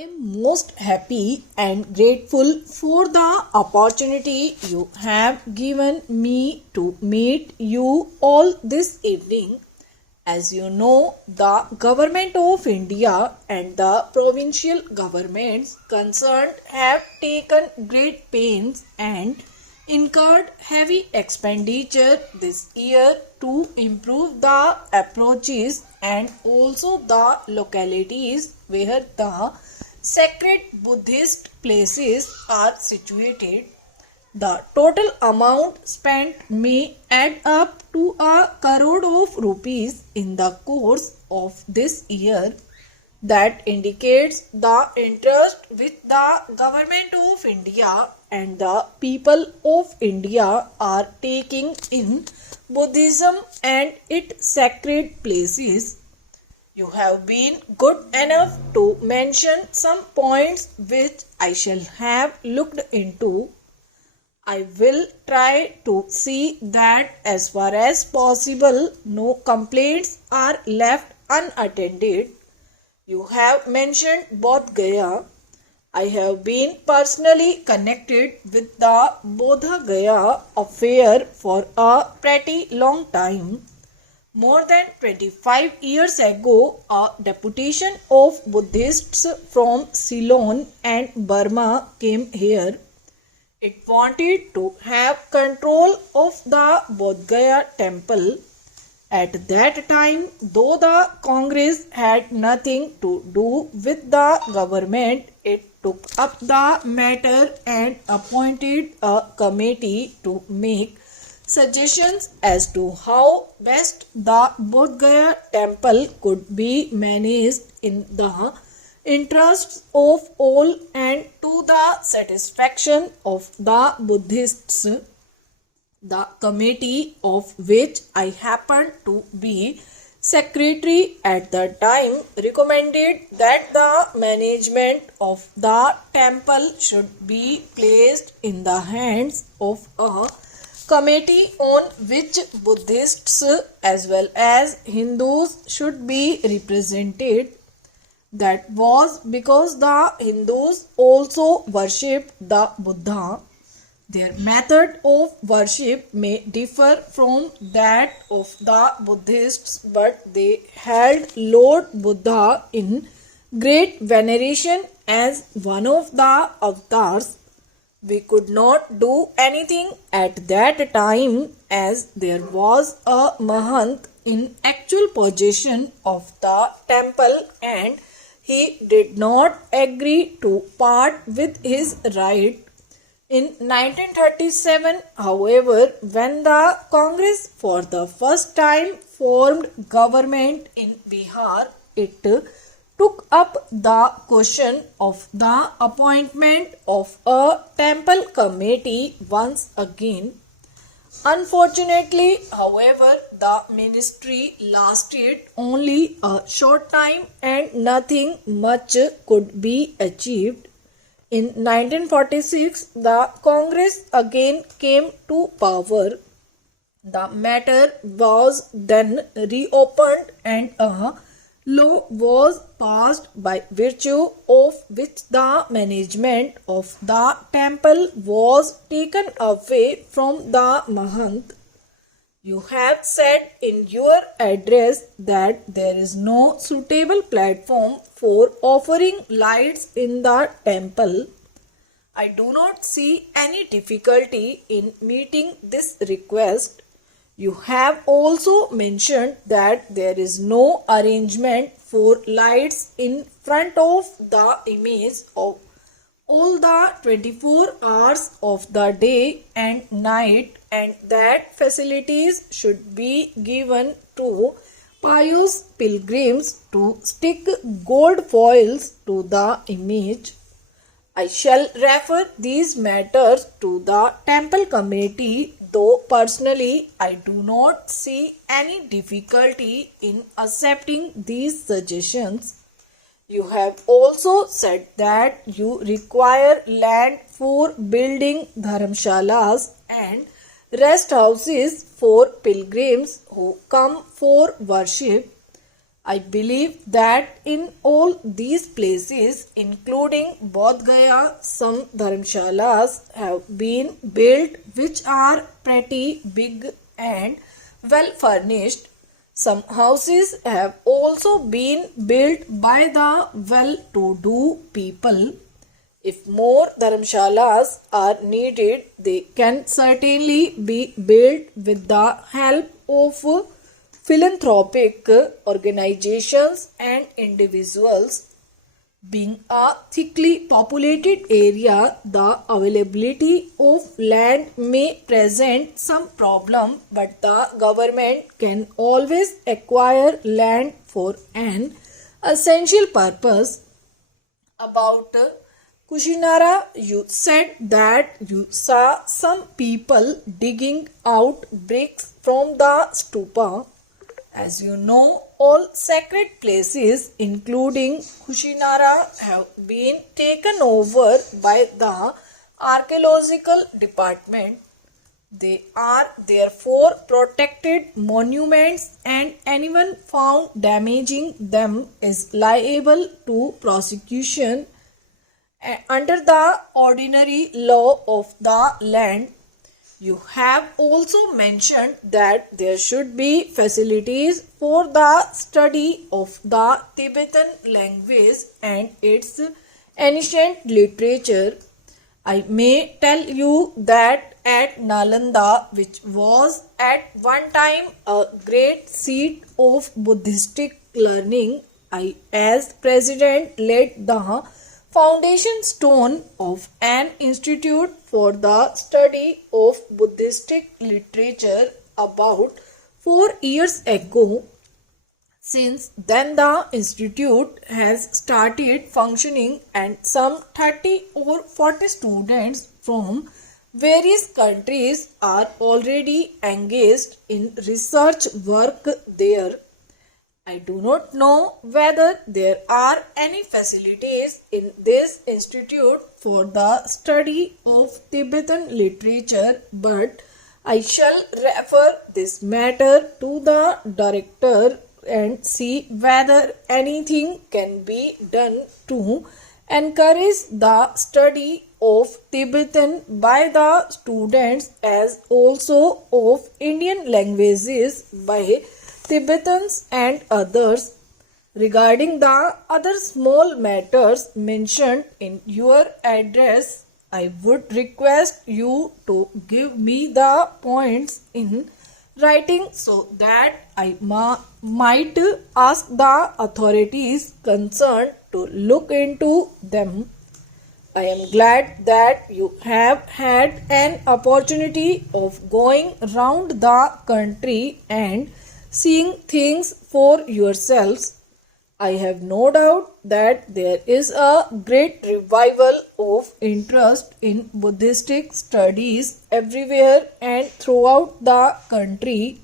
am most happy and grateful for the opportunity you have given me to meet you all this evening. As you know, the Government of India and the provincial governments concerned have taken great pains and incurred heavy expenditure this year to improve the approaches and also the localities where the sacred Buddhist places are situated. The total amount spent may add up to a crore of rupees in the course of this year. That indicates the interest which the Government of India and the people of India are taking in Buddhism and its sacred places. You have been good enough to mention some points which I shall have looked into. I will try to see that as far as possible no complaints are left unattended. You have mentioned Bodh Gaya. I have been personally connected with the Bodh Gaya affair for a pretty long time. More than 25 years ago, a deputation of Buddhists from Ceylon and Burma came here. It wanted to have control of the Bodh Gaya temple. At that time, though the Congress had nothing to do with the government, it took up the matter and appointed a committee to make suggestions as to how best the Bodh Gaya temple could be managed in the interests of all and to the satisfaction of the Buddhists. The committee, of which I happened to be secretary at the time, recommended that the management of the temple should be placed in the hands of a committee on which Buddhists as well as Hindus should be represented. That was because the Hindus also worshipped the Buddha. Their method of worship may differ from that of the Buddhists, but they held Lord Buddha in great veneration as one of the avatars. We could not do anything at that time as there was a Mahant in actual possession of the temple and he did not agree to part with his right. In 1937, however, when the Congress for the first time formed government in Bihar, it took up the question of the appointment of a temple committee once again. Unfortunately, however, the ministry lasted only a short time and nothing much could be achieved. In 1946, the Congress again came to power. The matter was then reopened and a law was passed by virtue of which the management of the temple was taken away from the Mahant. You have said in your address that there is no suitable platform for offering lights in the temple. I do not see any difficulty in meeting this request. You have also mentioned that there is no arrangement for lights in front of the image of all the 24 hours of the day and night, and that facilities should be given to pious pilgrims to stick gold foils to the image. I shall refer these matters to the temple committee, though personally I do not see any difficulty in accepting these suggestions. You have also said that you require land for building dharamshalas and rest houses for pilgrims who come for worship. I believe that in all these places, including Bodh Gaya, some dharmshalas have been built which are pretty big and well furnished. Some houses have also been built by the well-to-do people. If more dharmshalas are needed, they can certainly be built with the help of philanthropic organizations and individuals. Being a thickly populated area, the availability of land may present some problem, but the government can always acquire land for an essential purpose. About Kushinara, you said that you saw some people digging out bricks from the stupa. As you know, all sacred places, including Kushinara, have been taken over by the archaeological department. They are therefore protected monuments, and anyone found damaging them is liable to prosecution under the ordinary law of the land. You have also mentioned that there should be facilities for the study of the Tibetan language and its ancient literature. I may tell you that at Nalanda, which was at one time a great seat of Buddhistic learning, I, as president, laid the foundation stone of an institute for the study of Buddhistic literature about 4 years ago. Since then, the institute has started functioning, and some 30 or 40 students from various countries are already engaged in research work there. I do not know whether there are any facilities in this institute for the study of Tibetan literature, but I shall refer this matter to the director and see whether anything can be done to encourage the study of Tibetan by the students as also of Indian languages by Tibetans and others. Regarding the other small matters mentioned in your address, I would request you to give me the points in writing so that I might ask the authorities concerned to look into them. I am glad that you have had an opportunity of going round the country and seeing things for yourselves. I have no doubt that there is a great revival of interest in Buddhistic studies everywhere and throughout the country.